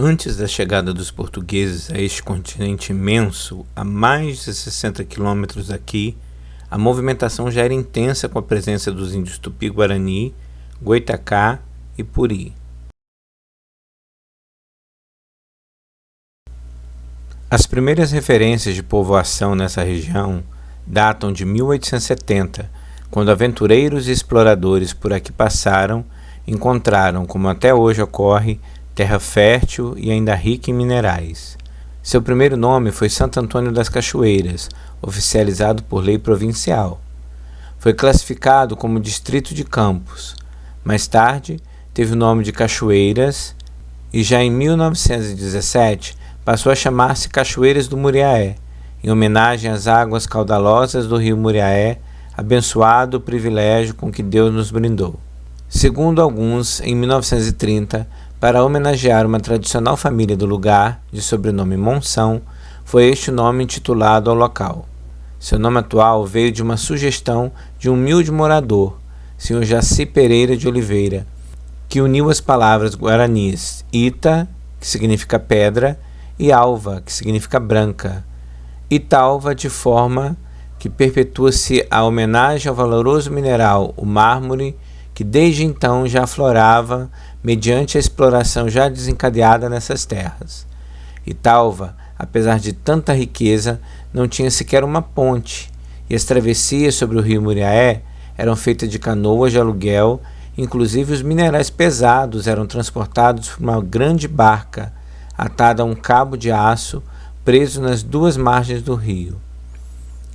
Antes da chegada dos portugueses a este continente imenso, a mais de 60 quilômetros daqui, a movimentação já era intensa com a presença dos índios Tupi-Guarani, Goitacá e Puri. As primeiras referências de povoação nessa região datam de 1870, quando aventureiros e exploradores por aqui passaram, encontraram, como até hoje ocorre, terra fértil e ainda rica em minerais. Seu primeiro nome foi Santo Antônio das Cachoeiras, oficializado por lei provincial. Foi classificado como distrito de Campos. Mais tarde, teve o nome de Cachoeiras e já em 1917 passou a chamar-se Cachoeiras do Muriaé, em homenagem às águas caudalosas do rio Muriaé, abençoado privilégio com que Deus nos brindou. Segundo alguns, em 1930, para homenagear uma tradicional família do lugar, de sobrenome Monção, foi este o nome intitulado ao local. Seu nome atual veio de uma sugestão de um humilde morador, Sr. Jaci Pereira de Oliveira, que uniu as palavras guaranis Ita, que significa pedra, e Alva, que significa branca. Italva, de forma que perpetua-se a homenagem ao valoroso mineral, o mármore, que desde então já aflorava mediante a exploração já desencadeada nessas terras. Italva, apesar de tanta riqueza, não tinha sequer uma ponte, e as travessias sobre o rio Muriaé eram feitas de canoas de aluguel, inclusive os minerais pesados eram transportados por uma grande barca, atada a um cabo de aço, preso nas duas margens do rio.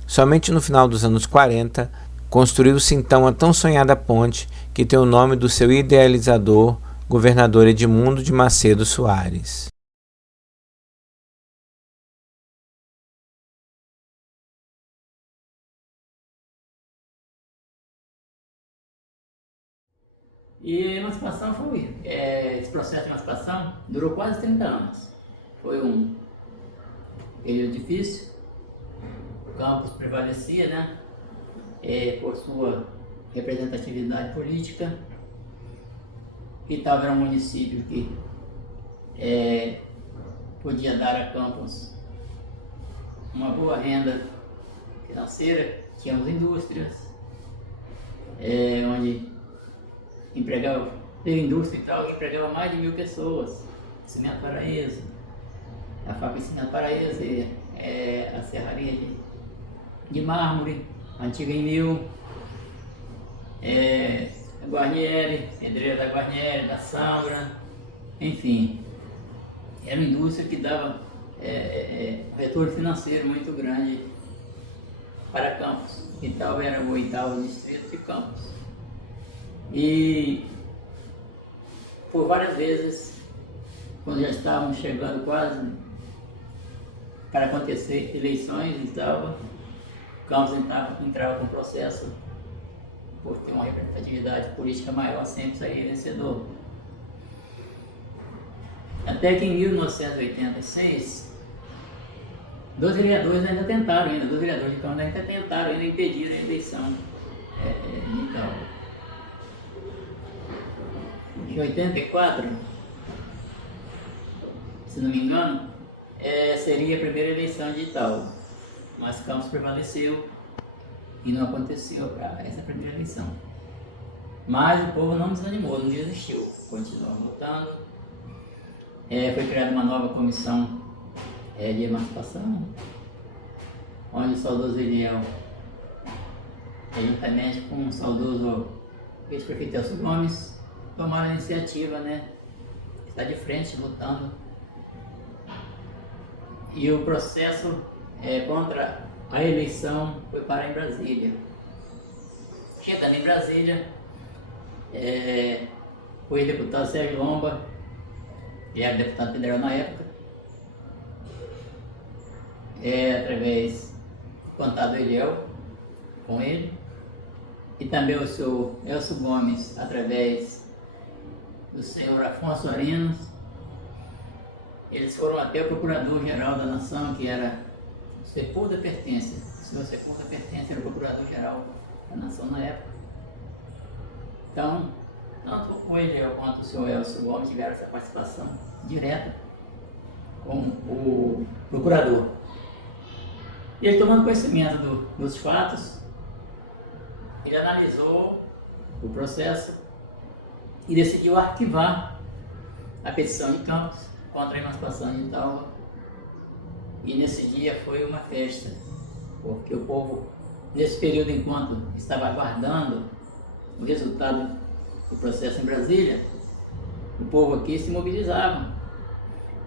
Somente no final dos anos 40, construiu-se então a tão sonhada ponte que tem o nome do seu idealizador, governador Edmundo de Macedo Soares. E a emancipação foi, esse processo de emancipação durou quase 30 anos. Foi um período difícil, o Campos prevalecia, né, por sua representatividade política. Italva era um município que podia dar a Campos uma boa renda financeira, tínhamos indústrias, onde empregava, teve indústria e tal, empregava mais de 1000 pessoas. Cimento Paraíso, a fábrica de Cimento Paraíso, a serraria de mármore, antiga em Mil, a Guarnieri, pedreira da Guarnieri, da Sambra, enfim, era uma indústria que dava um retorno financeiro muito grande para Campos. Italva era o 8º distrito de Campos. E por várias vezes, quando já estávamos chegando quase para acontecer eleições, Campos entrava com processo, por ter uma representatividade política maior, sempre saía vencedor. Até que em 1986, dois vereadores de Campos ainda tentaram impedir a eleição de Italva. Em 84, se não me engano, seria a primeira eleição de Italva, mas Campos prevaleceu e não aconteceu essa primeira eleição. Mas o povo não desanimou, não desistiu, continuou lutando. Foi criada uma nova comissão de emancipação, onde o saudoso Eliel, juntamente com o saudoso ex-prefeito Elcio Gomes, tomaram a iniciativa, né? Está de frente, lutando. E o processo contra a eleição foi parar em Brasília. Chegando em Brasília, foi o deputado Sérgio Lomba, que era deputado federal na época, através do contado Eliel, com ele, e também o senhor Elcio Gomes, através do senhor Afonso Arinos. Eles foram até o Procurador-Geral da Nação, que era Sepúlveda Pertence. O senhor Sepúlveda Pertence era o Procurador-Geral da Nação na época. Então, tanto o Eliel quanto o senhor Elcio Gomes tiveram essa participação direta com o procurador. E ele, tomando conhecimento dos fatos, ele analisou o processo e decidiu arquivar a petição de Campos contra a emancipação de Italva. E nesse dia foi uma festa, porque o povo, nesse período, enquanto estava aguardando o resultado do processo em Brasília, o povo aqui se mobilizava.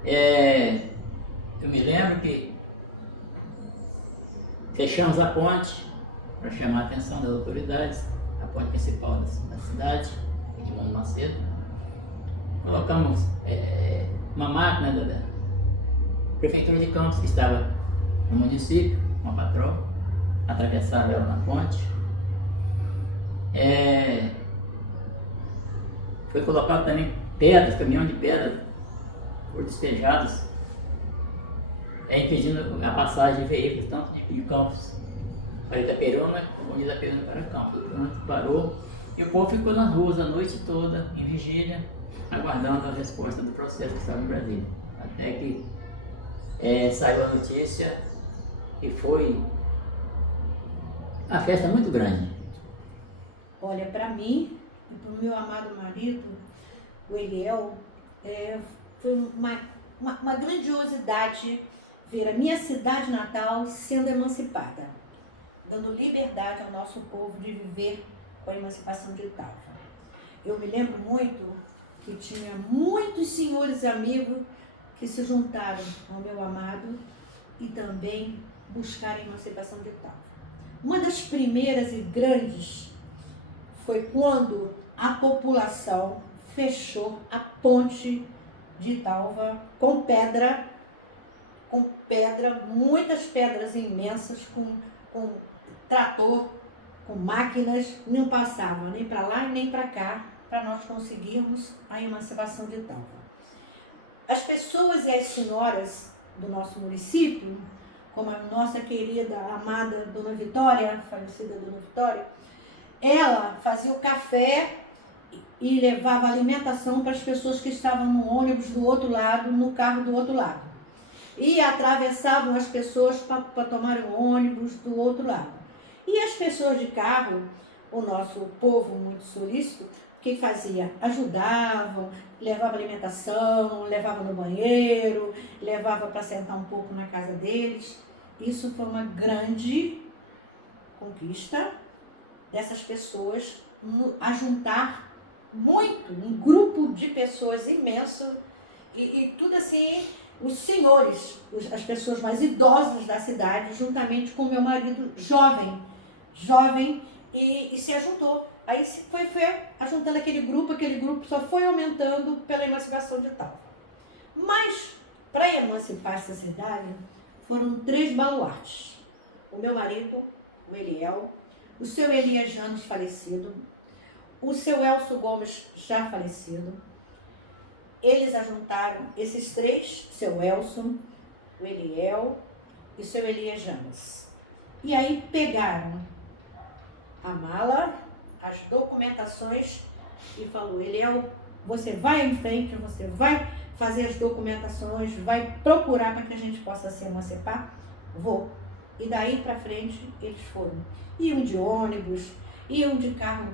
Eu me lembro que fechamos a ponte para chamar a atenção das autoridades, a ponte principal da cidade, de Mano Macedo. Colocamos uma máquina da Prefeitura de Campos, que estava no município, uma patroa, atravessava ela na ponte. Foi colocado também pedras, caminhão de pedras, por despejados, impedindo a passagem de veículos, tanto de Campos para Itaperuna, como de Itaperuna para Campos. O trânsito parou e o povo ficou nas ruas a noite toda, em vigília, aguardando a resposta do processo que estava em Brasília. Até que saiu a notícia e foi uma festa muito grande. Olha, para mim e para o meu amado marido, o Eliel, foi uma grandiosidade ver a minha cidade natal sendo emancipada, dando liberdade ao nosso povo de viver com a emancipação de Italva. Eu me lembro muito que tinha muitos senhores amigos que se juntaram ao meu amado e também buscaram a emancipação de Italva. Uma das primeiras e grandes foi quando a população fechou a ponte de Italva com pedra, muitas pedras imensas, com trator, com máquinas, não passava nem para lá nem para cá, para nós conseguirmos a emancipação de Italva. As pessoas e as senhoras do nosso município, como a nossa querida, amada Dona Vitória, falecida Dona Vitória, ela fazia o café e levava alimentação para as pessoas que estavam no ônibus do outro lado, no carro do outro lado. E atravessavam as pessoas para tomar o ônibus do outro lado. E as pessoas de carro, o nosso povo muito solícito, o que fazia? Ajudavam, levavam alimentação, levavam no banheiro, levavam para sentar um pouco na casa deles. Isso foi uma grande conquista dessas pessoas, a juntar muito, um grupo de pessoas imenso e tudo assim, os senhores, as pessoas mais idosas da cidade, juntamente com o meu marido jovem e se ajuntou. Aí foi ajuntando aquele grupo só foi aumentando pela emancipação de Italva. Mas, para emancipar essa cidade, foram 3 baluartes. O meu marido, o Eliel, o seu Elias Janos falecido, o seu Elcio Gomes já falecido. Eles ajuntaram esses 3, seu Elcio, o Eliel e o seu Elias Janos. E aí pegaram a mala, as documentações e falou: Eliel, você vai em frente, você vai fazer as documentações, vai procurar para que a gente possa se emancipar? Vou. E daí para frente eles foram. Iam de ônibus, iam de carro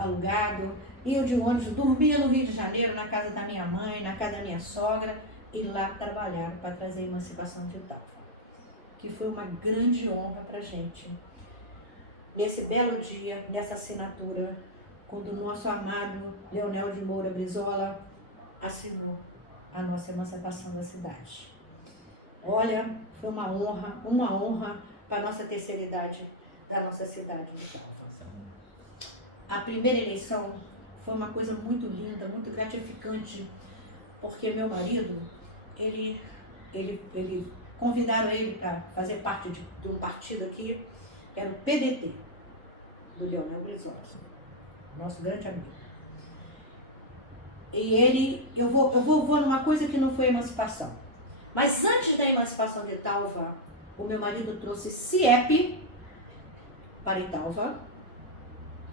alugado, iam de ônibus, dormiam no Rio de Janeiro, na casa da minha mãe, na casa da minha sogra, e lá trabalharam para trazer a emancipação de Italva, que foi uma grande honra para a gente. Nesse belo dia, nessa assinatura, quando o nosso amado Leonel de Moura Brizola assinou a nossa emancipação da cidade. Olha, foi uma honra para a nossa terceira idade da nossa cidade de Italva. A primeira eleição foi uma coisa muito linda, muito gratificante, porque meu marido, ele convidaram ele para fazer parte de um partido aqui, que era o PDT, do Leonel Brizola, nosso grande amigo. E eu vou numa coisa que não foi emancipação. Mas antes da emancipação de Italva, o meu marido trouxe CIEP para Italva,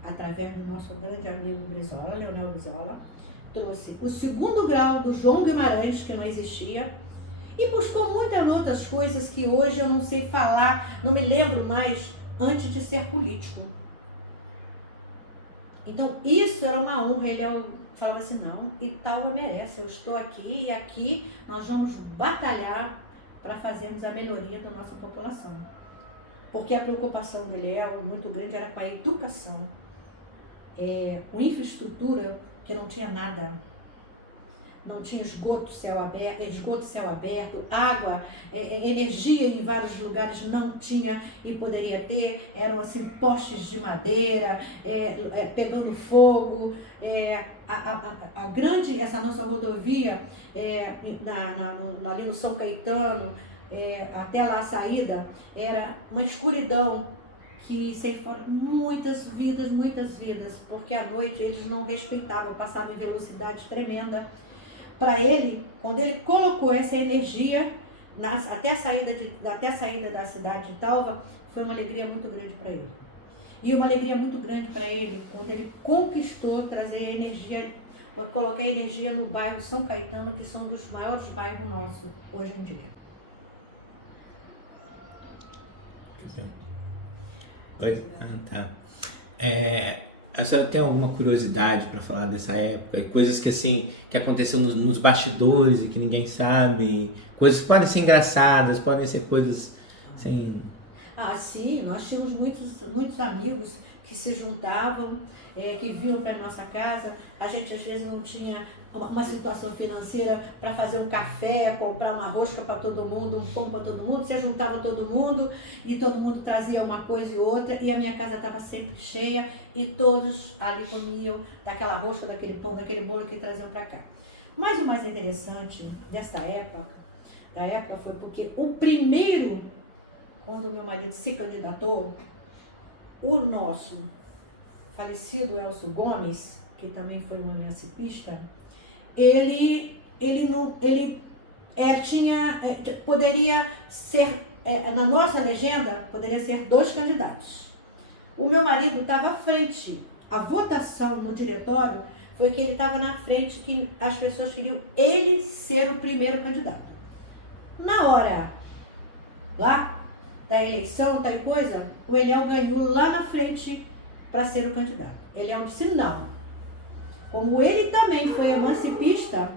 através do nosso grande amigo Brizola, Leonel Brizola. Trouxe o 2º grau do João Guimarães, que não existia, E buscou muitas outras coisas que hoje eu não sei falar, não me lembro mais, antes de ser político. Então, isso era uma honra. Ele falava assim, não, Italva merece, eu estou aqui e aqui nós vamos batalhar para fazermos a melhoria da nossa população. Porque a preocupação dele muito grande era com a educação, com infraestrutura, que não tinha nada. Não tinha esgoto, céu aberto, água, energia em vários lugares não tinha e poderia ter. Eram assim postes de madeira, pegando fogo. Essa nossa rodovia, ali no São Caetano, até lá a saída, era uma escuridão que ceifaram muitas vidas, porque à noite eles não respeitavam, passavam em velocidade tremenda. Para ele, quando ele colocou essa energia até a saída da cidade de Italva, foi uma alegria muito grande para ele. E uma alegria muito grande para ele quando ele conquistou trazer energia, colocar energia no bairro São Caetano, que são dos maiores bairros nossos hoje em dia. Pois, tá. A senhora tem alguma curiosidade para falar dessa época? Coisas que assim, que aconteceram nos bastidores e que ninguém sabe? Coisas que podem ser engraçadas, podem ser coisas assim... Sim, nós tínhamos muitos amigos que se juntavam, que vinham para a nossa casa. A gente às vezes não tinha uma situação financeira para fazer um café, comprar uma rosca para todo mundo, um pão para todo mundo. Você juntava todo mundo e todo mundo trazia uma coisa e outra, e a minha casa estava sempre cheia e todos ali comiam daquela rosca, daquele pão, daquele bolo que traziam para cá. Mas o mais interessante desta época, foi porque o primeiro, quando meu marido se candidatou, o nosso falecido Elcio Gomes, que também foi um emancipista, poderia ser, na nossa legenda, poderia ser 2 candidatos. O meu marido estava à frente. A votação no diretório foi que ele estava na frente, que as pessoas queriam ele ser o primeiro candidato. Na hora, lá, da eleição, tal coisa, o Eliel ganhou lá na frente para ser o candidato. Eliel disse não. Como ele também foi emancipista,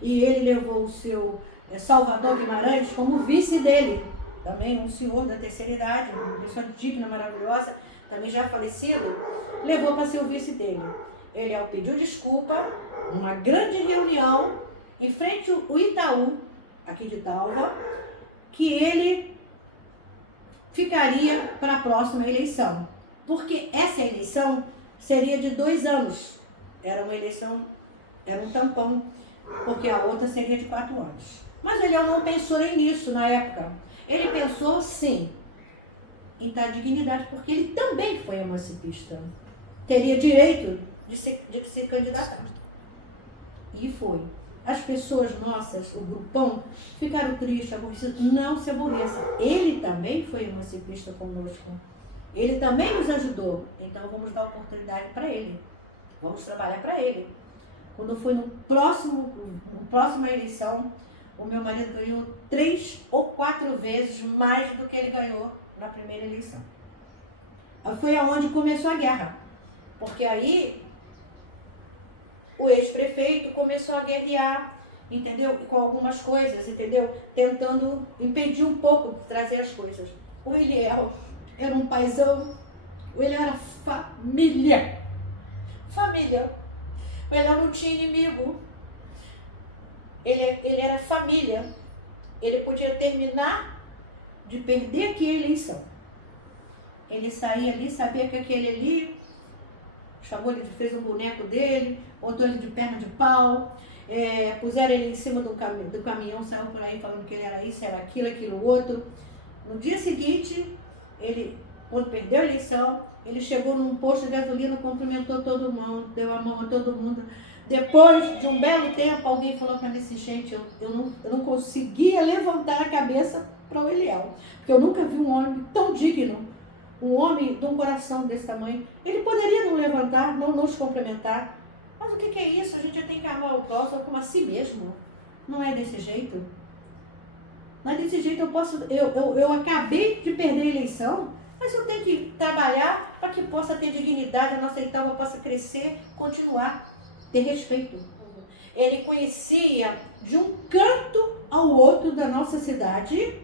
e ele levou o seu Salvador Guimarães como vice dele, também um senhor da terceira idade, uma pessoa digna, maravilhosa, também já falecido, levou para ser o vice dele. Eliel pediu desculpa, numa grande reunião, em frente ao Itaú, aqui de Italva, que ele ficaria para a próxima eleição. Porque essa eleição seria de 2 anos. Era uma eleição, era um tampão, porque a outra seria de 4 anos. Mas ele não pensou nisso na época. Ele pensou, sim, em dar dignidade, porque ele também foi emancipista. Teria direito de se candidatar. E foi. As pessoas nossas, o grupão, ficaram tristes, aborrecidos. Não se aborreça. Ele também foi emancipista conosco. Ele também nos ajudou. Então vamos dar oportunidade para ele. Vamos trabalhar para ele. Quando foi no próxima eleição, o meu marido ganhou 3 ou 4 vezes mais do que ele ganhou na primeira eleição. Foi aonde começou a guerra. Porque aí o ex-prefeito começou a guerrear, entendeu? Com algumas coisas, entendeu? Tentando impedir um pouco de trazer as coisas. O Eliel era um paizão, o Eliel era família. O Eliel não tinha inimigo. Ele era família. Ele podia terminar de perder aquela eleição. Ele saía ali, sabia que aquele ali, chamou ele, fez um boneco dele, botou ele de perna de pau, puseram ele em cima do caminhão, saiu por aí falando que ele era isso, era aquilo outro. No dia seguinte, ele, quando perdeu a eleição, ele chegou num posto de gasolina, cumprimentou todo mundo, deu a mão a todo mundo. Depois de um belo tempo, alguém falou para mim assim, gente, eu não conseguia levantar a cabeça para o Eliel, porque eu nunca vi um homem tão digno, um homem de um coração desse tamanho. Ele poderia não levantar, não nos cumprimentar, mas o que é isso? A gente tem que amar o próximo como a si mesmo. Não é desse jeito. mas desse jeito eu acabei de perder a eleição, mas eu tenho que trabalhar para que possa ter dignidade, a nossa Itaúba possa crescer, continuar, ter respeito. Ele conhecia de um canto ao outro da nossa cidade,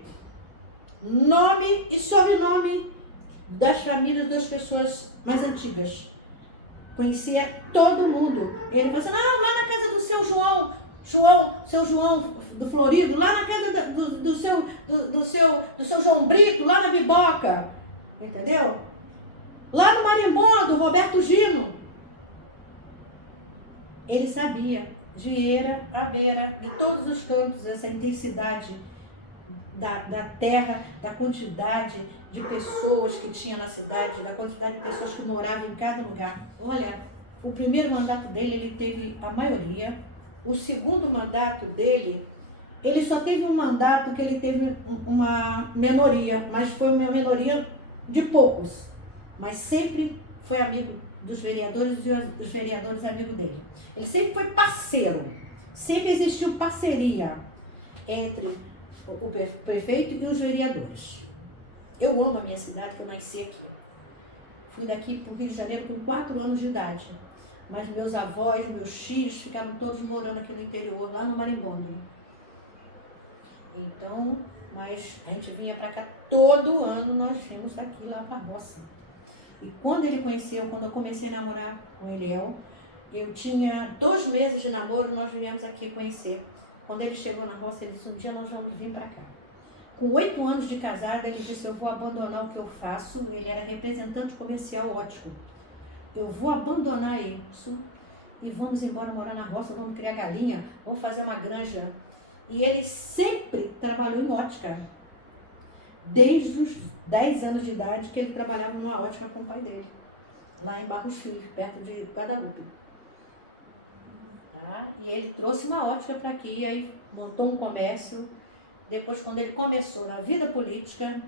nome e sobrenome das famílias das pessoas mais antigas. Conhecia todo mundo. E ele falou assim, não, lá na casa do seu João do Florido, lá na casa do seu João Brito, lá na Biboca, entendeu? Lá no Marimbondo, do Roberto Gino. Ele sabia, de eira a beira, de todos os cantos, essa intensidade da terra, da quantidade de pessoas que tinha na cidade, da quantidade de pessoas que moravam em cada lugar. Olha, o primeiro mandato dele, ele teve a maioria. O segundo mandato dele, ele só teve um mandato que ele teve uma minoria, mas foi uma minoria de poucos. Mas sempre foi amigo dos vereadores e os vereadores amigos dele. Ele sempre foi parceiro, sempre existiu parceria entre o prefeito e os vereadores. Eu amo a minha cidade, que eu nasci aqui. Fui daqui para o Rio de Janeiro com 4 anos de idade. Mas meus avós, meus tios ficaram todos morando aqui no interior, lá no Marimbondo. Então, mas a gente vinha para cá todo ano, nós vimos daqui lá para a roça. E quando ele conheceu, quando eu comecei a namorar com o Eliel, eu tinha 2 meses de namoro, nós viemos aqui conhecer. Quando ele chegou na roça, ele disse, um dia nós vamos vir para cá. Com 8 anos de casada, ele disse, eu vou abandonar o que eu faço. Ele era representante comercial ótico. Eu vou abandonar isso e vamos embora morar na roça, vamos criar galinha, vamos fazer uma granja. E ele sempre trabalhou em ótica. Desde os 10 anos de idade que ele trabalhava numa ótica com o pai dele. Lá em Barros Filho, perto de Guadalupe. Tá? E ele trouxe uma ótica para aqui, aí montou um comércio. Depois, quando ele começou na vida política,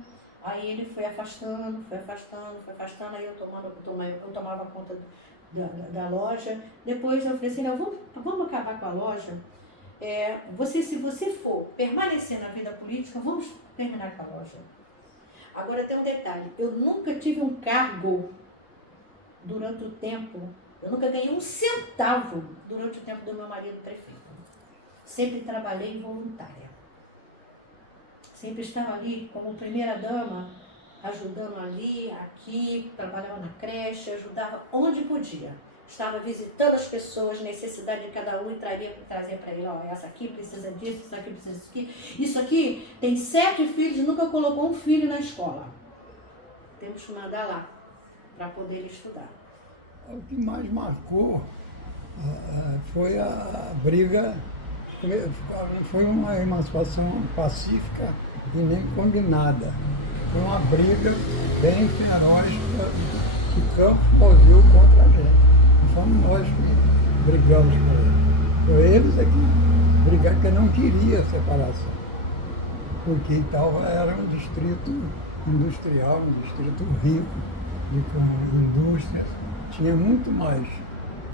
aí ele foi afastando, aí eu tomava conta da loja. Depois eu falei assim, não, vamos acabar com a loja. Se você for permanecer na vida política, vamos terminar com a loja. Agora tem um detalhe, eu nunca tive um cargo durante o tempo, eu nunca ganhei um centavo durante o tempo do meu marido prefeito. Sempre trabalhei voluntária. Sempre estava ali como primeira dama, ajudando ali, aqui, trabalhava na creche, ajudava onde podia. Estava visitando as pessoas, necessidade de cada um e trazia para ele, ó, essa aqui precisa disso, isso aqui precisa disso. Isso aqui tem 7 filhos, nunca colocou um filho na escola. Temos que mandar lá, para poder estudar. O que mais marcou foi a briga. Foi uma emancipação pacífica e nem combinada. Foi uma briga bem feroz que o campo moveu contra a gente. Não fomos nós que brigamos com eles. Foi eles que brigaram, porque não queria separação. Porque Itaúba era um distrito industrial, um distrito rico, com indústrias. Tinha muito mais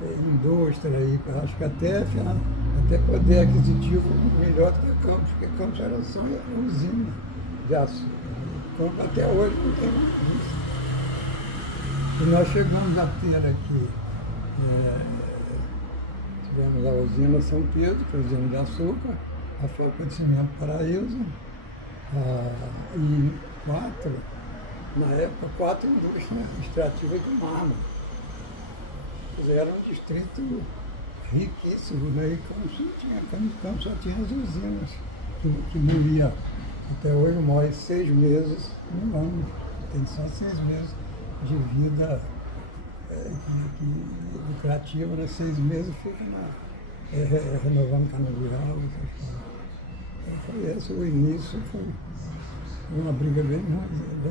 indústria aí, acho que até poder aquisitivo melhor do que Campos, porque Campos era só usina de açúcar. Campos até hoje não tem mais isso. E nós chegamos a ter aqui, tivemos a usina São Pedro, que é a usina de açúcar, a Fábrica de Cimento Paraíso, e 4 indústrias extrativas de mármore. Era um distrito riquíssimo, né? E Campos só tinha as usinas, que morria até hoje, morre 6 meses no ano, tem só 6 meses de vida lucrativa, né? 6 meses fica renovando canavial. Então, foi esse o início, foi uma briga bem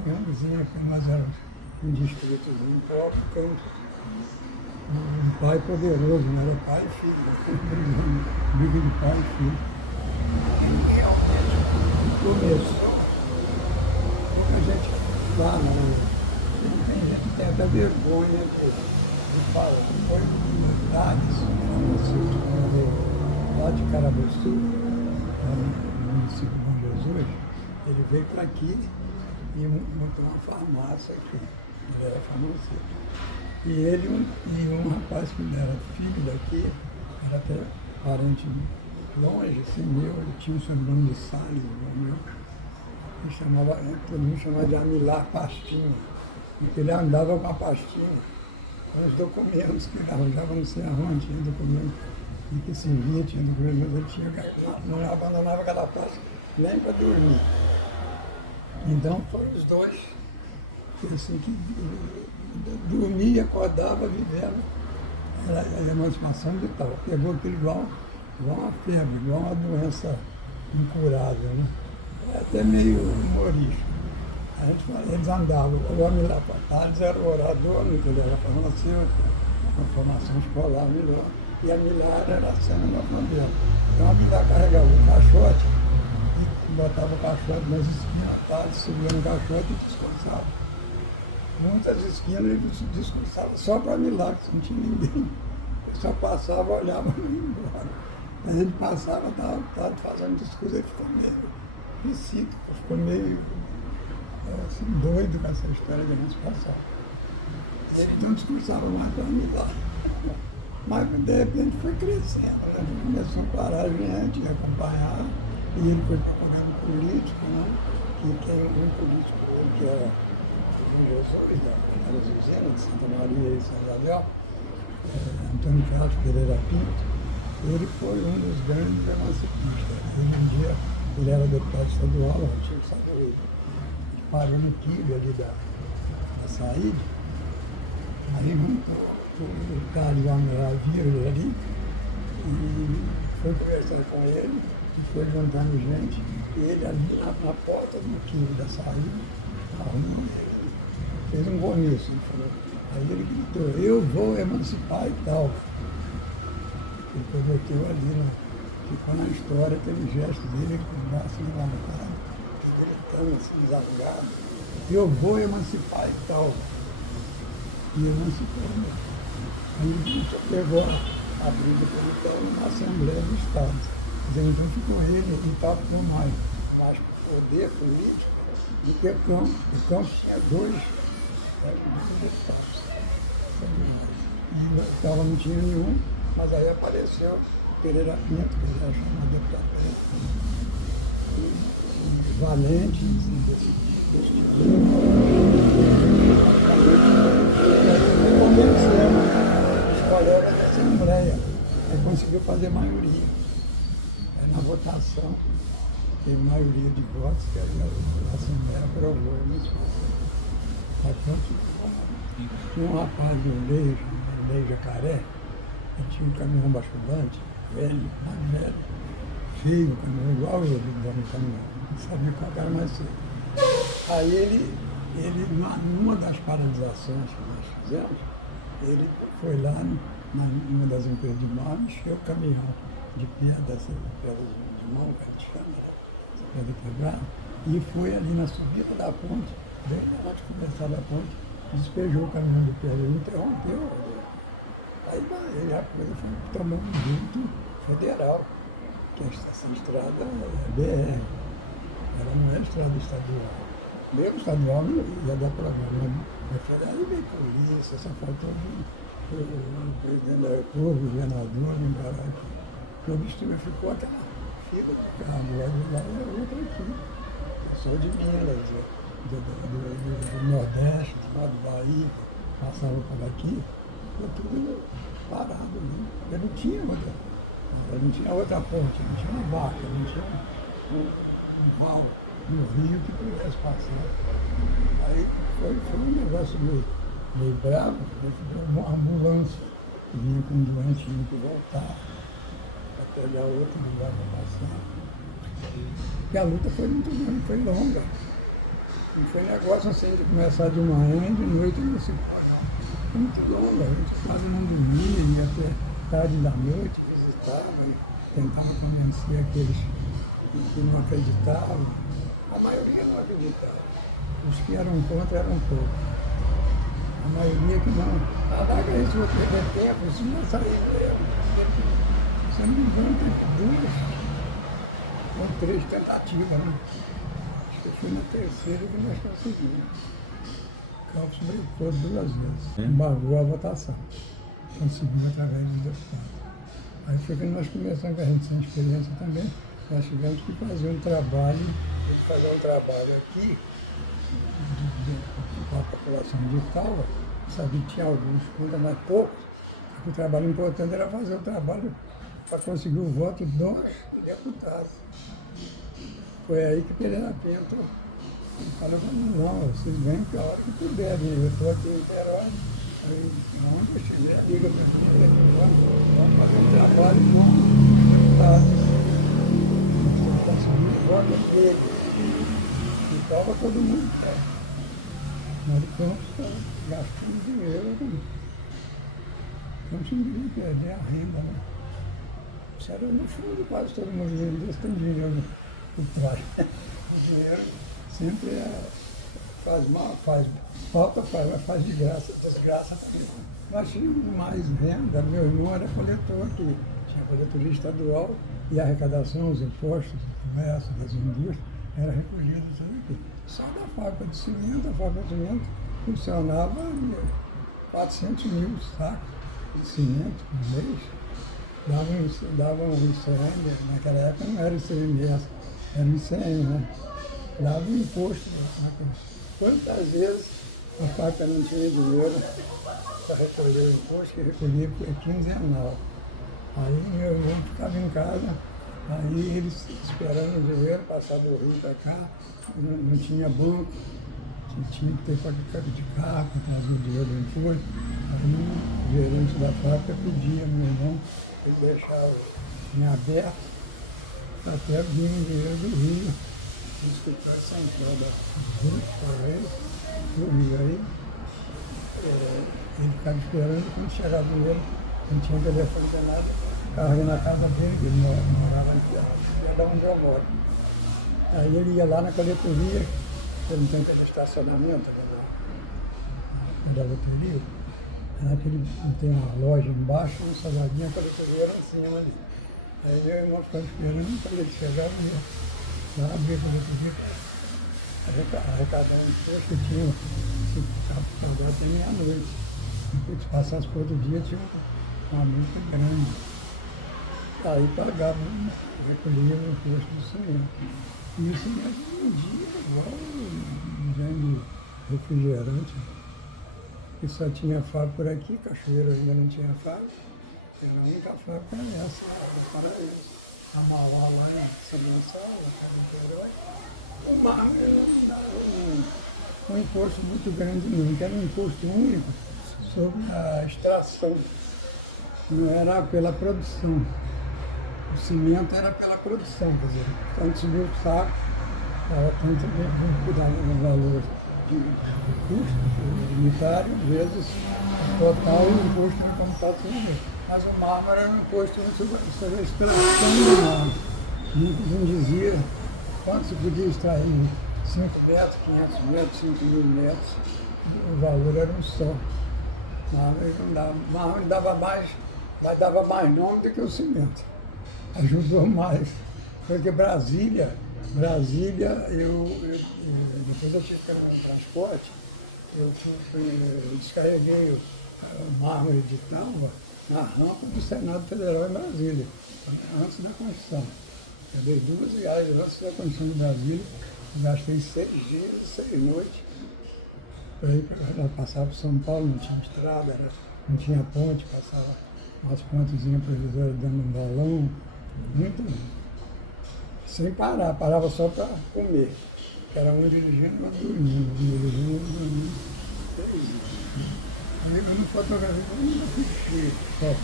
ruimzinha, porque nós éramos um distritozinho pobre, Campos. Um pai poderoso, não era pai e filho, briga de pai e filho. E realmente começou, pouca gente fala, né? Tem gente que tem até vergonha de falar. Foi comunidades, lá de Carabuçu, no município de Bom Jesus, ele veio para aqui e montou uma farmácia aqui. Ele era farmacêutico. E ele e um rapaz que era filho daqui, era até parente longe, assim, meu, ele tinha um sobrenome de Salles, igual meu. Todo mundo chamava de Amilar Pastinha, porque ele andava com a pastinha, com os documentos que ele arranjava não sei aonde, tinha documento, e que se via, tinha documento, mas ele não abandonava aquela pasta nem para dormir. Então foram os dois, assim, que dormia, acordava, vivendo a emancipação de tal. Pegou aquilo igual uma febre, igual uma doença incurável, né? É até meio humorístico. A gente fala, eles andavam, o homem lá para Tales era o orador, ele era farmacêutico, com formação escolar melhor, e a Milar era a cena da favela. Então a Milar carregava o caixote, e botava o caixote nas esquinas, Tales segurando o caixote e descansava. Muitas esquinas ele discursava só para Milar, que não tinha ninguém. Ele só passava, olhava e ia embora. Mas ele passava, estava fazendo discurso, ele ficou meio psíquico, ficou meio assim, doido com essa história de emancipação. Ele não discursava mais para Milar. Mas de repente foi crescendo, né? Começou a parar a gente, a acompanhar, e ele foi procurando político, né? E tem um político que é o Jesus, das usinas de Santa Maria e São Gabriel, Antônio Carlos Pereira Pinto. Ele foi um dos grandes emancipistas. Um dia ele era deputado estadual, o antigo estadual, parou no quilho ali da saída, aí montou o cara de Almeida, viu ele ali, e foi conversar com ele, e foi juntando gente, e ele ali na porta do quilho da saída, arrumou ele, fez um comício, ele falou, aí ele gritou, eu vou emancipar e tal. Ele prometeu ali, ficou na história aquele gesto dele com o braço levantado, gritando assim, zangado, eu vou emancipar e tal. E emancipou mesmo. Aí ele pegou a briga pelo tal na Assembleia do Estado. Então ficou ele e estava com mais poder político do que o Cão. O Cão tinha dois deputados. E o Cão não tinha nenhum. Mas aí apareceu Pereira Pinto, que ele era chamado deputado Pereira, valente, e convencendo os colegas da Assembleia. Ele conseguiu fazer maioria. Aí, na votação, teve maioria de votos, que a Assembleia aprovou a emancipação. Tinha um rapaz no Lei Jacaré, tinha um caminhão basculante, velho, mais velho, feio, um caminhão igual ele, dando caminhão, não sabia qual era mais cedo. Aí ele, numa das paralisações que nós fizemos, ele foi lá numa das empresas de mão, encheu o caminhão de pedras de mão, que a gente chama, essa pedra quebrada, e foi ali na subida da ponte, bem antes de começar da ponte, despejou o caminhão de pedra, interrompeu. Aí a coisa foi tomando um dito federal, que essa estrada é BR, ela não é estrada estadual. Mesmo estadual não ia dar problema, mas federal veio polícia, só faltou o presidente da República, o governador, embora aqui. Porque o bichinho ficou aquela fila de carro, lá e outra aqui. Só de Minas, do Nordeste, do Bahia, passava por aqui. Ficou tudo parado ali. Ele não tinha outra ponte, não tinha uma barca, não tinha um val no rio que pudesse passar. Aí foi um negócio meio bravo, uma ambulância que vinha com um doente, tinha que voltar para pegar outro lugar para passar. E a luta foi muito grande, foi longa. Não foi negócio assim de começar de manhã e de noite não se pode. Muito longa, a gente quase não dormia, ia até tarde da noite, visitava, tentava convencer aqueles que não acreditavam. A maioria não acreditava. Os que eram contra eram poucos. A maioria que não. Larga isso, vou perder tempo, isso não sair. Você não me engano, teve Foram 3 tentativas, né? Acho que foi na terceira que nós conseguimos. O Campos brincou 2 vezes, embargou a votação. Conseguiu através dos deputados. Aí foi que nós começamos, a gente sem experiência também, nós tivemos que fazer um trabalho aqui com a população de Itaúba, sabia que tinha alguns, ainda mais poucos, o trabalho importante era fazer o trabalho para conseguir o voto dos deputados. Foi aí que Pereira Pinto falou para mim, não, vocês vêm que a hora que puderem, eu estou aqui em Niterói, aí onde eu estiver, liga para mim, vamos fazer um trabalho com os deputados. Conseguir o voto dele. E estava todo mundo pé. Mas o Campos está gastando dinheiro. Campos não devia perder a renda, né? Isso era no fundo, quase todo mundo desse tem dinheiro por trás. O dinheiro sempre faz mal, faz falta, mas faz de graça, desgraça também. Nós tínhamos mais renda, meu irmão era coletor aqui, tinha coletoria estadual e a arrecadação, os impostos, do comércio, das indústrias, era recolhido tudo aqui. Só da fábrica de cimento, a fábrica de cimento funcionava 400 mil sacos de cimento por mês. Dava um ICM, naquela época não era ICMS, era ICM, né? Dava um imposto. Quantas vezes a fábrica não tinha dinheiro para recolher o imposto, que recolhia quinzenal. Aí meu irmão ficava em casa, aí eles esperando o dinheiro, passar do Rio para cá, não tinha banco, tinha que ter pagamento de carro, para trazer o dinheiro do imposto. Aí o gerente da fábrica pedia ao meu irmão, ele deixava em aberto até vir o dinheiro do Rio, no escritório central da Rio, do Rio. Aí ele ficava esperando, quando chegava o dinheiro, não tinha telefone de nada, o carro ia na casa dele, ele morava lá onde eu moro. Aí ele ia lá na coletoria, ele não tem aquele estacionamento da loteria, ele tem uma loja embaixo, um salgadinho, a coletoria era em cima ali. Aí meu irmão ficava esperando, quando ele chegava, ia lá abrir a coletoria, arrecadando imposto que tinha, se pagava até meia-noite. Se passasse por outro dia, tinha uma multa grande. Aí pagava, recolhia o imposto do cimento. E o cimento vendia igual vende refrigerante. E só tinha fábrica por aqui, Cachoeira ainda não tinha fábrica. Era a única fábrica era essa, no Paraíso. A Mauá lá em São Gonçalo, a casa de Herói. O mar um imposto muito grande não, que era um imposto único sobre a extração. Não era pela produção. O cimento era pela produção, quer dizer, tanto mil sacos, tanto no valor de custo unitário, vezes o total e o imposto no computado cimento. Mas o mármore era um imposto sobre a extração do mármore. Não dizia quanto se podia extrair, 5 metros, 500 metros, 5 mil metros, o valor era um só. Mármore dava mais, mas dava mais nome do que o cimento. Ajudou mais. Porque Brasília, depois eu tive que ir no transporte, eu descarreguei o mármore de Itaúba na rampa do Senado Federal em Brasília, antes da Constituição. Eu dei R$2 antes da Constituição de Brasília, gastei 6 dias e 6 noites para ir passar para São Paulo, não tinha estrada, não tinha ponte, passava umas pontezinhas provisórias dentro de um balão, muito, sem parar, parava só para comer. Era um dirigindo, mas dormindo, dormindo. Aí eu não fotografei, eu não fiz foto,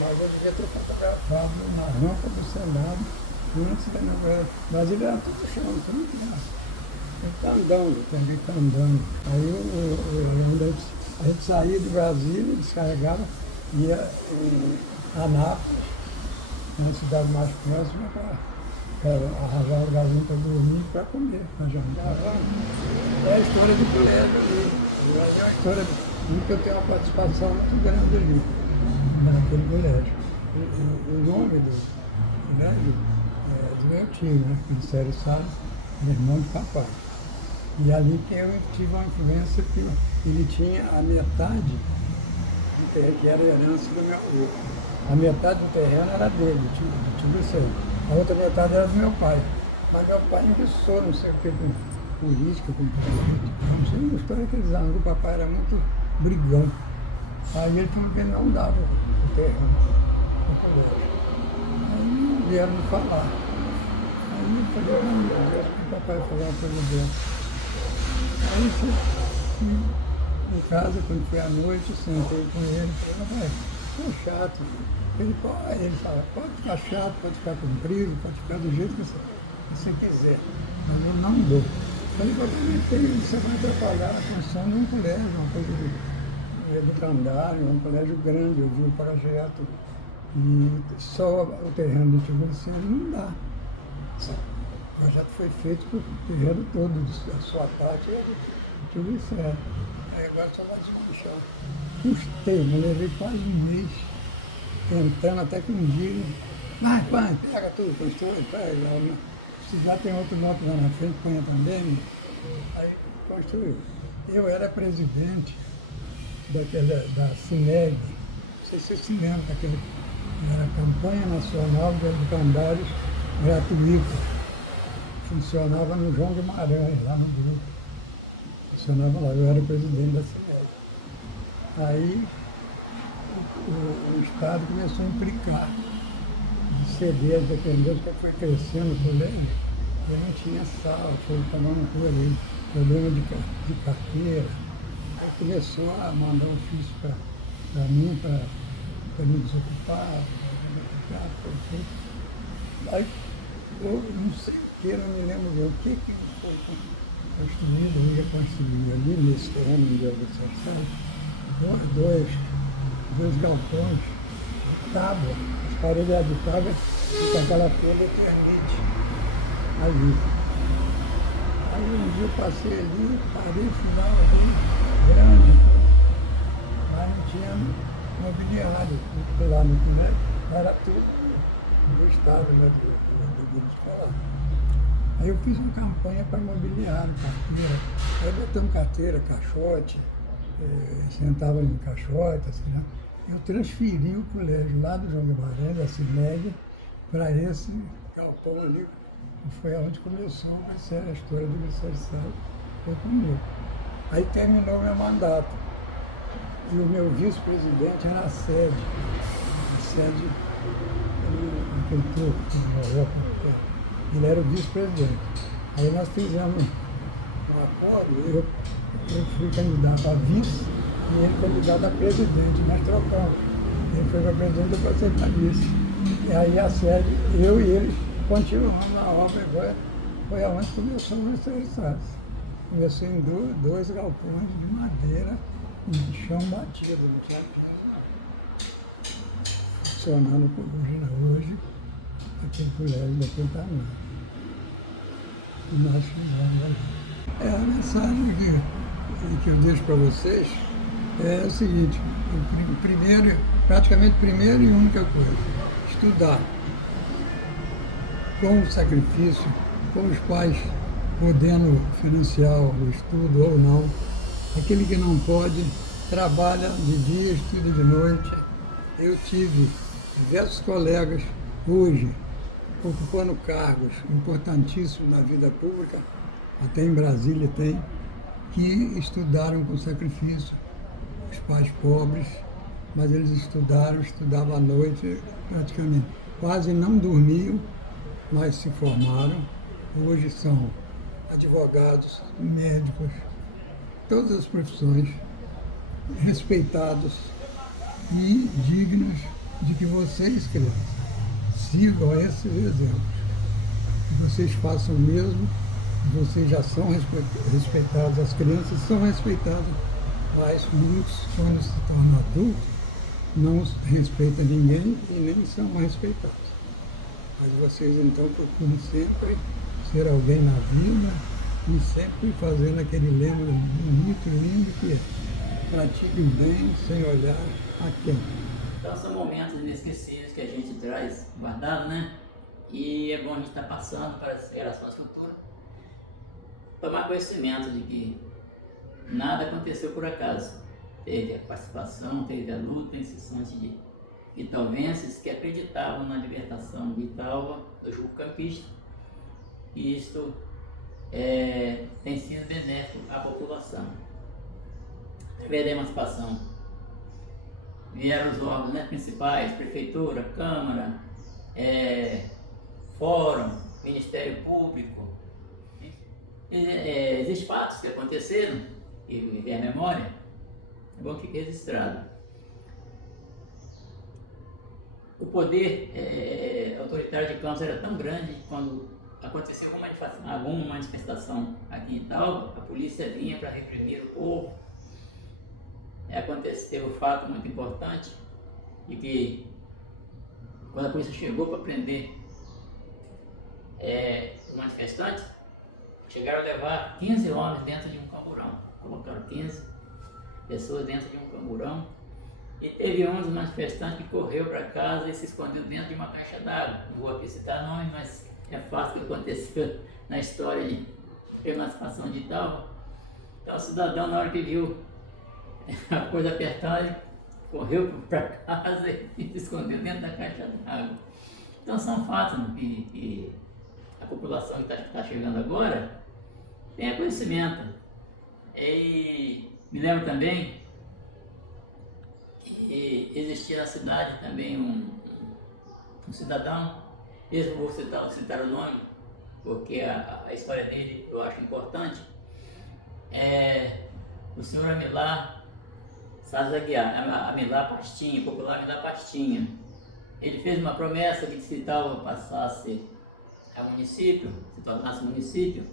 mas eu devia ter fotografado na rampa do Senado, antes da novela. Brasília era tudo chão, tudo criança. Ele está andando, tem alguém que está andando. Aí a gente saía de Brasília, descarregava, ia em Anápolis, uma cidade mais próxima, para arrasar o lugarzinho para dormir e para comer, para jantar. É a história do colégio ali. É uma história que eu tenho uma participação muito grande ali, naquele colégio. O nome do colégio do meu tio, né? Ministério Salles, meu irmão de papai. E ali que eu tive uma influência que ele tinha a metade do terreno, que era a herança do meu avô. A metade do terreno era dele, do tio Vicente. A outra metade era do meu pai. Mas meu pai enguiçou, não sei o que, com política, com política. Não sei uma história que eles davam, o papai era muito brigão. Aí ele falou que ele não dava o terreno no colégio. Aí vieram me falar. Aí eu falei, não, meu Deus, que o papai falou uma coisa dessa. Aí fui em casa, quando foi à noite, sentei com ele e falei, papai, é chato. Ele fala, pode ficar chato, pode ficar comprido, pode ficar do jeito que você quiser, mas eu não dou. Falei, papai, você vai atrapalhar a construção de um colégio, uma coisa de educandário, um colégio grande, eu vi o projeto, e só o terreno do tio Vicente não dá. O projeto foi feito para o terreno todo, a sua parte é do tio Vicente. Aí agora só vai desmanchar. Custei, me levei quase um mês tentando, até que um dia, pai, pega tudo, constrói, pega. Se já tem outro lote lá na frente, põe também. Aí construiu. Eu era presidente da CINEG, não sei se você se lembra, era a Campanha Nacional de Educandários Gratuitos. Funcionava no João Guimarães, lá no grupo. Funcionava lá, eu era presidente da CINEG. Aí o Estado começou a implicar de ceder as dependências, porque foi crescendo o colégio, eu não tinha sala, foi tomando coisa, problema de carteira. Aí começou a mandar um ofício para mim, para me desocupar, foi tudo. Aí eu não sei o que, eu não me lembro bem, o que foi construído, eu ia construir ali nesse terreno de administração, dois galpões, tábua, as paredes eram de tábua com aquela folha eternite ali. Aí um dia eu passei ali, parei, final ali, grande, mas não tinha mobiliário lá no né? Era tudo do Estado, né, do escolar. Aí eu fiz uma campanha para imobiliário, carteira, aí botamos carteira, caixote, sentava em caixote, assim, né? Eu transferi o colégio lá do João Guimarães, da CINEG, para esse galpão ali, que foi onde começou a história do Ministério Salles, foi comigo. Aí terminou meu mandato. E o meu vice-presidente era a sede aquele turco, ele era o vice-presidente. Aí nós fizemos um acordo, eu fui candidato a vice e ele candidato a presidente, nós trocamos. Ele foi para presidente, eu passei para vice. E aí a sede, eu e ele continuamos a obra, agora foi aonde começou o Ministério Salles. Começou em dois galpões de madeira e de chão batido, não tinha piso não. Funcionando hoje, aquele colégio daquele tamanho. E nós fizemos ali. A mensagem que eu deixo para vocês é o seguinte, praticamente primeira e única coisa, estudar com sacrifício, com os pais podendo financiar o estudo ou não. Aquele que não pode, trabalha de dia, estuda de noite. Eu tive diversos colegas hoje ocupando cargos importantíssimos na vida pública, até em Brasília tem, que estudaram com sacrifício, os pais pobres, mas eles estudavam à noite praticamente, quase não dormiam, mas se formaram. Hoje são advogados, médicos, todas as profissões, respeitados e dignos de que vocês, crianças, sigam esses exemplos. Que vocês façam o mesmo, vocês já são respeitados, as crianças são respeitadas, mas muitos, quando se tornam adultos, não respeitam ninguém e nem são respeitados. Mas vocês então procurem sempre ser alguém na vida e sempre fazendo aquele lema bonito, lindo que é: pratique o bem sem olhar a quem. Então são momentos inesquecíveis que a gente traz guardado, né? E é bom a gente estar passando para as gerações futuras, tomar conhecimento de que nada aconteceu por acaso. Teve a participação, teve a luta incessante de itaúvenses que acreditavam na libertação de Itaúba do jugo campista, e isto tem sido benéfico à população. Através da emancipação, vieram os órgãos, né, principais, prefeitura, câmara, fórum, Ministério Público. Existem fatos que aconteceram e me vem à memória, é bom que fique registrado. O poder autoritário de Campos era tão grande que quando aconteceu alguma manifestação aqui em Itaúba, a polícia vinha para reprimir o povo. Teve um fato muito importante de que quando a polícia chegou para prender os manifestantes, chegaram a levar 15 homens dentro de um camburão. Colocaram 15 pessoas dentro de um camburão. E teve um dos manifestantes que correu para casa e se escondeu dentro de uma caixa d'água. Não vou aqui citar nome, mas é fácil que aconteceu na história de emancipação de Itaúba. Então o cidadão, na hora que viu a coisa apertada, ele correu para casa e se escondeu dentro da caixa d'água. Então são fatos que a população que está chegando agora tenha conhecimento. E me lembro também que existia na cidade também um cidadão, eu vou citar o nome, porque a história dele eu acho importante, o senhor Amilar Salles Aguiar, Amilar Pastinha, popular Amilar Pastinha. Ele fez uma promessa de que se Itaúba passasse a município, se tornasse município,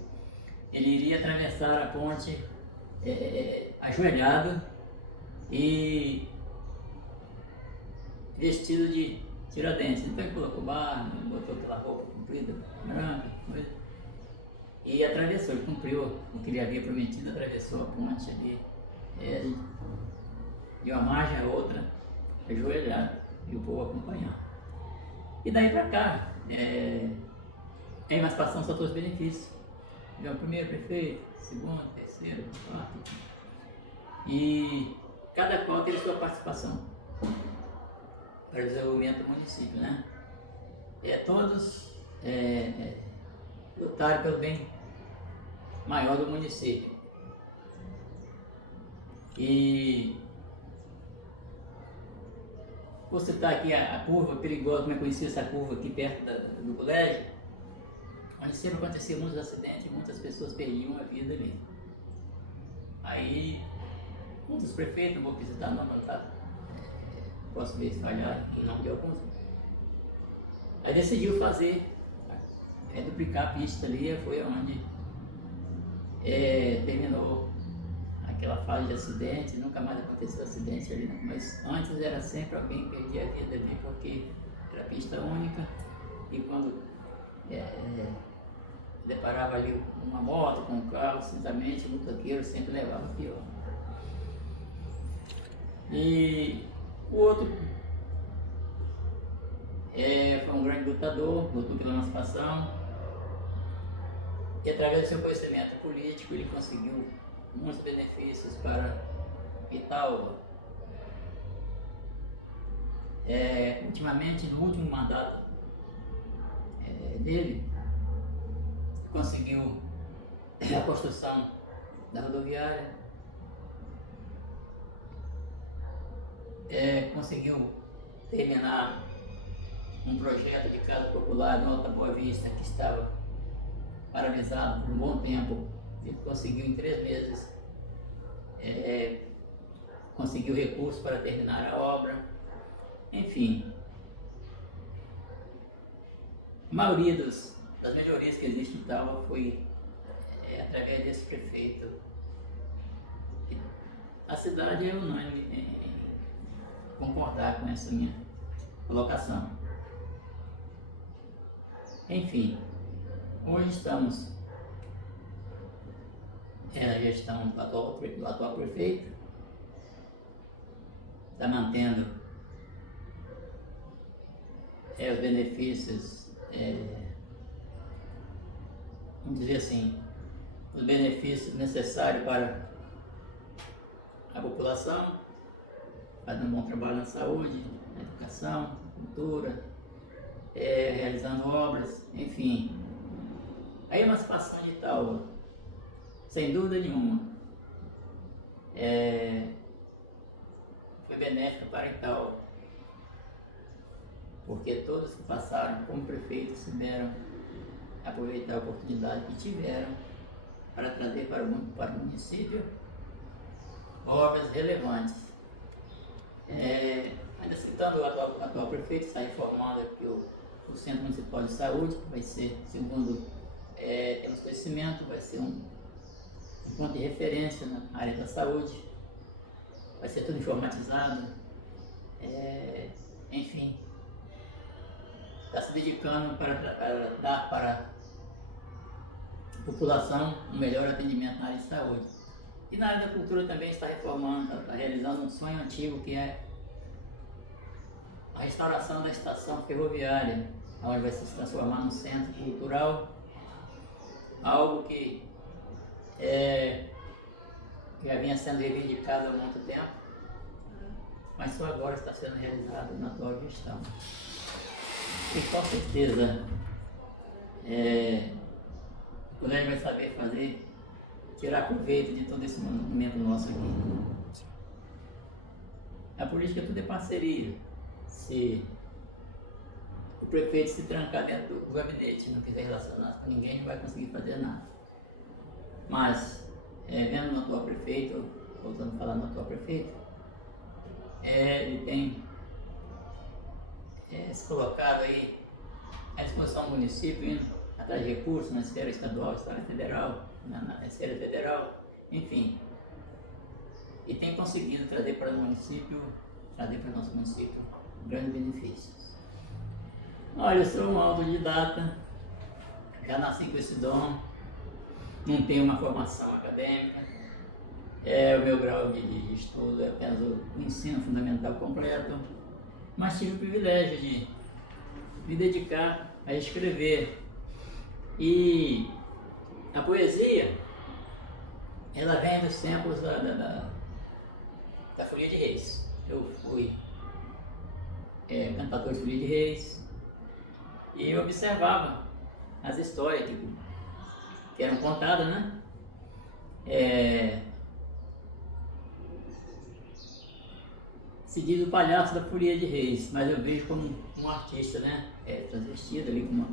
ele iria atravessar a ponte ajoelhado e vestido de Tiradentes. Então ele colocou barba, botou aquela roupa comprida, branca, coisa, e atravessou. Ele cumpriu o que ele havia prometido, atravessou a ponte ali, de uma margem a outra, ajoelhado, e o povo acompanhando. E daí para cá, a emancipação só trouxe benefícios. Veio o primeiro prefeito, segundo, terceiro, quarto, e cada qual teve sua participação para o desenvolvimento do município, né? Todos lutaram pelo bem maior do município. E vou citar aqui a curva perigosa, como eu conheci essa curva aqui perto do colégio, onde sempre acontecia muitos acidentes e muitas pessoas perdiam a vida ali. Aí, um dos prefeitos, não vou precisar não anotar, posso ver se falhar em nome de alguns, aí decidiu fazer, duplicar a pista ali, foi onde terminou aquela fase de acidente. Nunca mais aconteceu acidente ali, não. Mas antes era sempre alguém que perdia a vida ali, porque era pista única, e quando deparava ali uma moto com um carro, simplesmente o motoqueiro sempre levava pior. E o outro foi um grande lutador, lutou pela emancipação, e através do seu conhecimento político ele conseguiu muitos benefícios para Itaúba. Ultimamente, no último mandato dele, conseguiu a construção da rodoviária, conseguiu terminar um projeto de casa popular no Alta Boa Vista que estava paralisado por um bom tempo. Ele conseguiu em 3 meses, conseguiu recursos para terminar a obra. Enfim, a maioria das melhorias que existem em Itaúba foi através desse prefeito. A cidade é unânime em concordar com essa minha colocação. Enfim, hoje estamos na gestão do atual prefeito, está mantendo os benefícios vamos dizer assim, os benefícios necessários para a população, fazendo um bom trabalho na saúde, na educação, cultura, realizando obras, enfim. A emancipação de Itaúba, sem dúvida nenhuma, foi benéfica para Itaúba, porque todos que passaram como prefeitos souberam aproveitar a oportunidade que tiveram para trazer para o município obras relevantes. Ainda citando o atual prefeito, está informando que o Centro Municipal de Saúde vai ser, segundo temos conhecimento, vai ser um ponto de referência na área da saúde, vai ser tudo informatizado, enfim, está se dedicando para dar para a população um melhor atendimento na área de saúde. E na área da cultura também está reformando, está realizando um sonho antigo, que é a restauração da estação ferroviária, onde vai se transformar num centro cultural, algo que já vinha sendo reivindicado há muito tempo, mas só agora está sendo realizado na atual gestão. E com certeza o Léo vai saber fazer, tirar proveito de todo esse momento nosso aqui. A política tudo é parceria. Se o prefeito se trancar dentro do gabinete, não quiser relacionar com ninguém, não vai conseguir fazer nada. Mas, vendo no atual prefeito, voltando a falar no atual prefeito, ele tem se colocado aí à disposição do município, indo atrás de recursos na esfera estadual, esfera federal, na esfera federal, enfim. E tem conseguido trazer para o município, trazer para o nosso município grandes benefícios. Olha, eu sou um autodidata, já nasci com esse dom, não tenho uma formação acadêmica, o meu grau de estudo é apenas o ensino fundamental completo, mas tive o privilégio de me dedicar a escrever. E a poesia, ela vem dos tempos da Folia de Reis. Eu fui cantador de Folia de Reis e eu observava as histórias que eram contadas, né? Se diz o palhaço da Folia de Reis, mas eu vejo como um artista, né? Transvestido ali com uma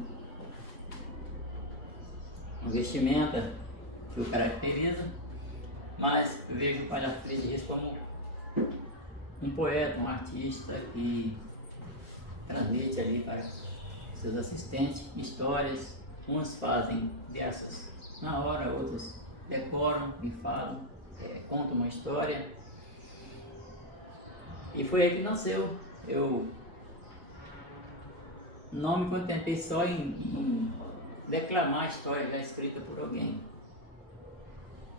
vestimenta que o caracteriza, mas eu vejo o palhaço da Folia de Reis como um poeta, um artista que transmite ali para seus assistentes histórias. Uns fazem versos na hora, outros decoram, enfalam, contam uma história. E foi aí que nasceu. Eu não me contentei só em declamar a história já escrita por alguém.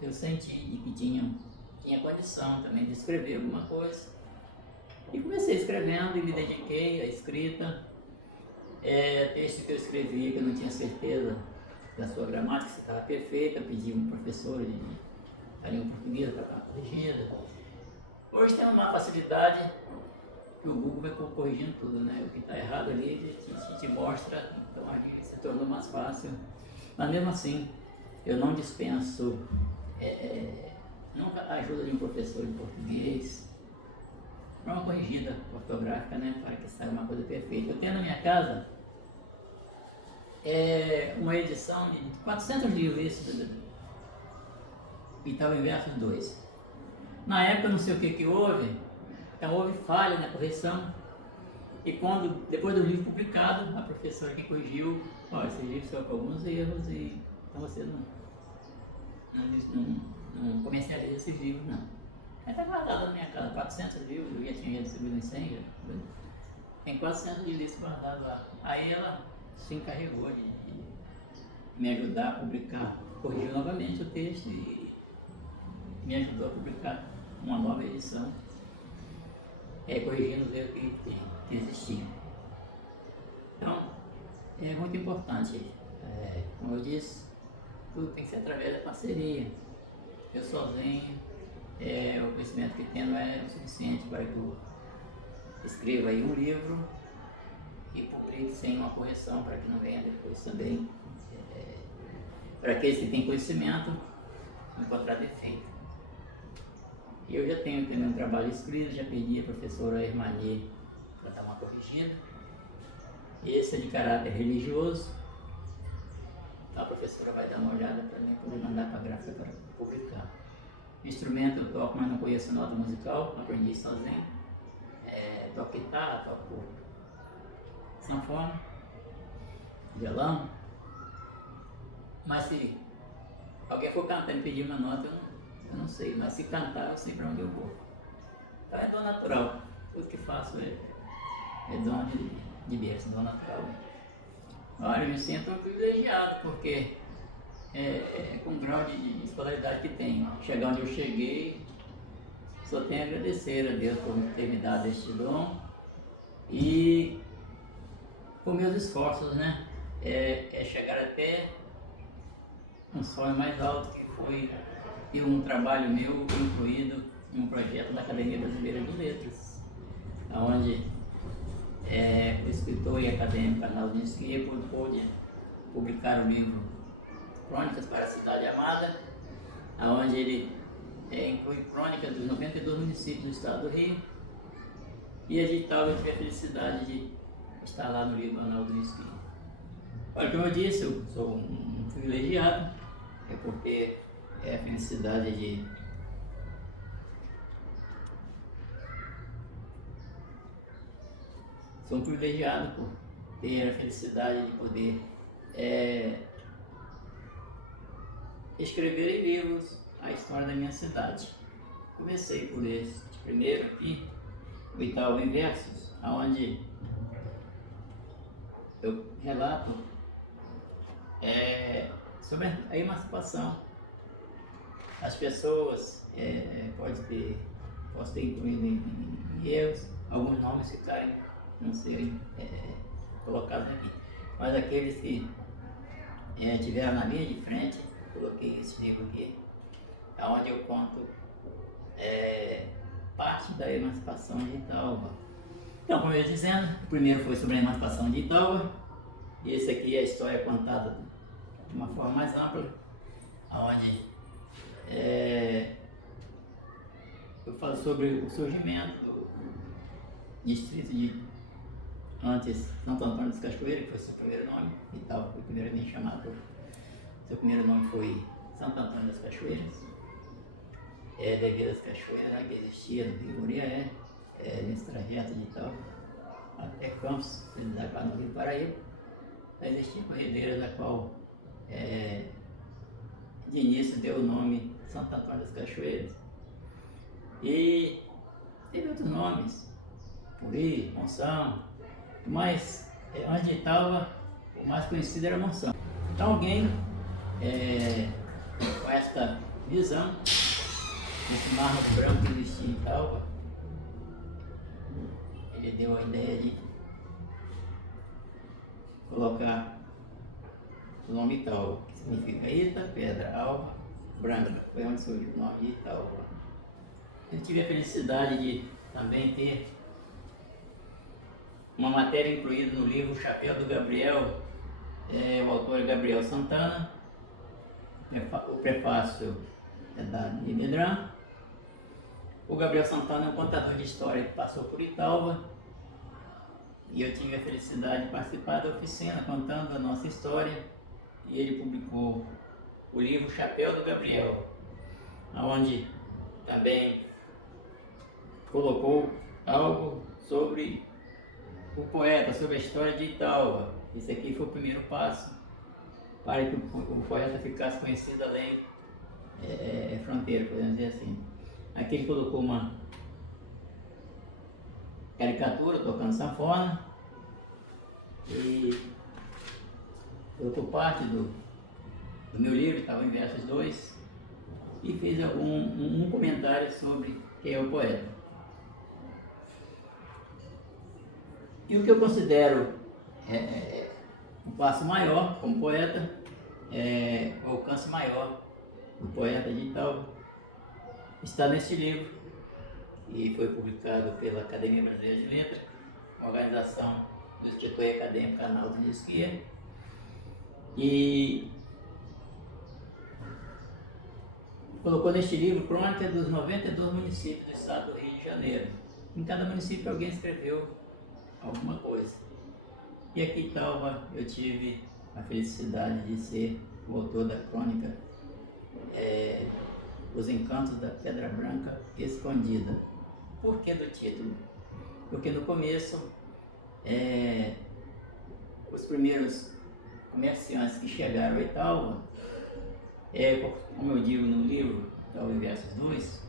Eu senti que tinha condição também de escrever alguma coisa. E comecei escrevendo e me dediquei à escrita. Texto que eu escrevia que eu não tinha certeza da sua gramática, se estava perfeita, pedi um professor de língua portuguesa para estar corrigida. Hoje tem uma facilidade que o Google vai corrigindo tudo, né? O que está errado ali te mostra, então ali se tornou mais fácil. Mas mesmo assim, eu não dispenso nunca a ajuda de um professor de português para uma corrigida ortográfica, né? Para que saia uma coisa perfeita. Eu tenho na minha casa uma edição de 400 livros, e estava em versos 2. Na época, não sei o que houve, então houve falha na correção, e depois do livro publicado, a professora que corrigiu, esse livro só com alguns erros, e então você não comercializa esse livro, não. Aí está guardado na minha casa, 400 livros, eu já tinha recebido em 100, já. Tem 400 livros guardados lá. Aí ela se encarregou de me ajudar a publicar, corrigiu novamente o texto e me ajudou a publicar uma nova edição, corrigindo os erros que existiam. Então, é muito importante. Como eu disse, tudo tem que ser através da parceria. Eu sozinho, o conhecimento que tenho não é o suficiente para que eu escreva aí um livro e publique sem uma correção, para que não venha depois também, para aqueles que têm conhecimento, encontrar defeito. Eu já tenho também um trabalho escrito, já pedi a professora Irmani para dar uma corrigida. Esse é de caráter religioso. Então a professora vai dar uma olhada para mim poder mandar para a gráfica para publicar. Instrumento eu toco, mas não conheço nota musical, aprendi sozinho. Toco guitarra, toco sanfona, violão. Mas se alguém for cantar e pedir uma nota, eu não sei, mas se cantar eu sei para onde eu vou. Então é dom natural, tudo que faço é dom de berço, dom natural. Olha, eu me sinto privilegiado, porque com o grau de escolaridade que tenho, chegar onde eu cheguei, só tenho a agradecer a Deus por ter me dado este dom e com meus esforços, né? Chegar até um sonho mais alto, que foi ter um trabalho meu incluído em um projeto da Academia Brasileira de Letras, onde o escritor e acadêmico Arnaldo Nisquia pôde publicar o livro Crônicas para a Cidade Amada, onde ele inclui crônicas dos 92 municípios do estado do Rio, e a gente tive a felicidade de estar lá no livro Arnaldo Nisquia. Olha, como eu disse, eu sou um privilegiado, por ter a felicidade de sou um privilegiado por ter a felicidade de poder escrever em livros a história da minha cidade. Comecei por esse primeiro aqui, o Itaúba em Versos, onde eu relato sobre a emancipação. As pessoas, posso ter incluído em erros, alguns nomes ficarem, não serem colocados aqui, mas aqueles que tiveram na linha de frente, coloquei esse livro aqui, onde eu conto parte da emancipação de Itaúba. Então, como eu ia dizendo, o primeiro foi sobre a emancipação de Itaúba, e esse aqui é a história contada de uma forma mais ampla, onde eu falo sobre o surgimento do distrito de antes Santo Antônio das Cachoeiras, que foi seu primeiro nome, Itaúba foi primeiramente chamado, seu primeiro nome foi Santo Antônio das Cachoeiras, devido às cachoeiras que existiam no Rio Uriaé, nesse trajeto de Itaúba até Campos, no Rio Paraíba, existia corredeira da qual de início deu o nome Santo Antônio das Cachoeiras, e teve outros nomes, Puri, Monção, mas onde Itaúba, o mais conhecido era Monção. Então alguém com esta visão, esse marro branco que existia em Itaúba, ele deu a ideia de colocar o nome Itaúba, que significa Ita, pedra, alva, branca. Foi onde surgiu o nome de Itaúba. Eu tive a felicidade de também ter uma matéria incluída no livro Chapéu do Gabriel, o autor é Gabriel Santana, o prefácio é da Medran. O Gabriel Santana é um contador de história que passou por Itaúba, e eu tive a felicidade de participar da oficina contando a nossa história, e ele publicou o livro Chapéu do Gabriel, onde também colocou algo sobre o poeta, sobre a história de Itaúba. Esse aqui foi o primeiro passo para que o poeta ficasse conhecido além fronteira, podemos dizer assim. Aqui ele colocou uma caricatura tocando sanfona e colocou parte do meu livro, estava em versos 2, e fez um comentário sobre quem é o poeta. E o que eu considero um passo maior como poeta, o alcance maior do poeta de Italva está neste livro, que foi publicado pela Academia Brasileira de Letras, uma organização do Instituto Acadêmico Arnaldo de Esquia, e colocou neste livro crônica dos 92 municípios do estado do Rio de Janeiro. Em cada município alguém escreveu alguma coisa. E aqui em Italva eu tive a felicidade de ser o autor da crônica Os Encantos da Pedra Branca Escondida. Por que do título? Porque no começo, os primeiros comerciantes que chegaram a Italva, como eu digo no livro, Italva Versos 2,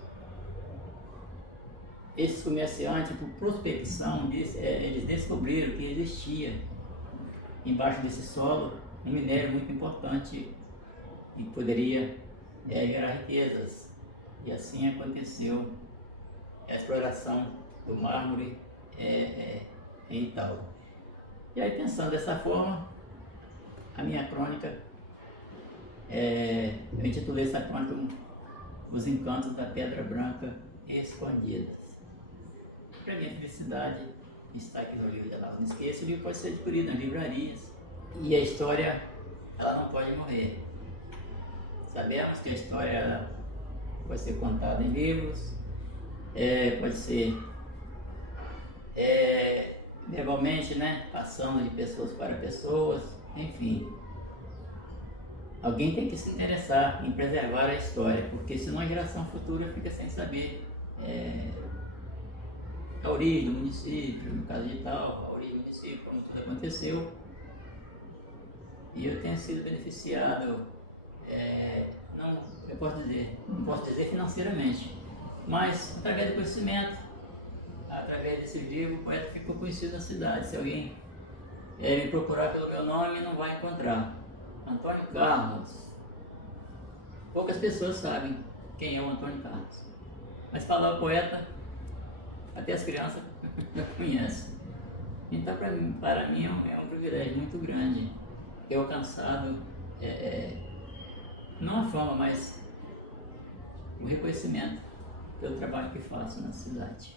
esses comerciantes, por prospecção, eles descobriram que existia embaixo desse solo um minério muito importante e poderia gerar riquezas. E assim aconteceu a exploração do mármore em Italva. E aí, pensando dessa forma, a minha crônica, eu intitulei essa crônica Os Encantos da Pedra Branca Escondidas. Para minha felicidade, está aqui no livro de Arnaldo de Esquia. Esse livro pode ser adquirido nas livrarias. E a história, ela não pode morrer. Sabemos que a história pode ser contada em livros, pode ser verbalmente, né? Passando de pessoas para pessoas, enfim. Alguém tem que se interessar em preservar a história, porque senão a geração futura fica sem saber a origem do município, no caso de Italva, a origem do município, como tudo aconteceu. E eu tenho sido beneficiado, não posso dizer financeiramente, mas através do conhecimento, através desse livro, o poeta ficou conhecido na cidade. Se alguém me procurar pelo meu nome, não vai encontrar. Antônio Carlos. Poucas pessoas sabem quem é o Antônio Carlos, mas falar o poeta, até as crianças já conhecem. Então, para mim é um privilégio muito grande ter alcançado, não a fama, mas o reconhecimento pelo trabalho que faço na cidade.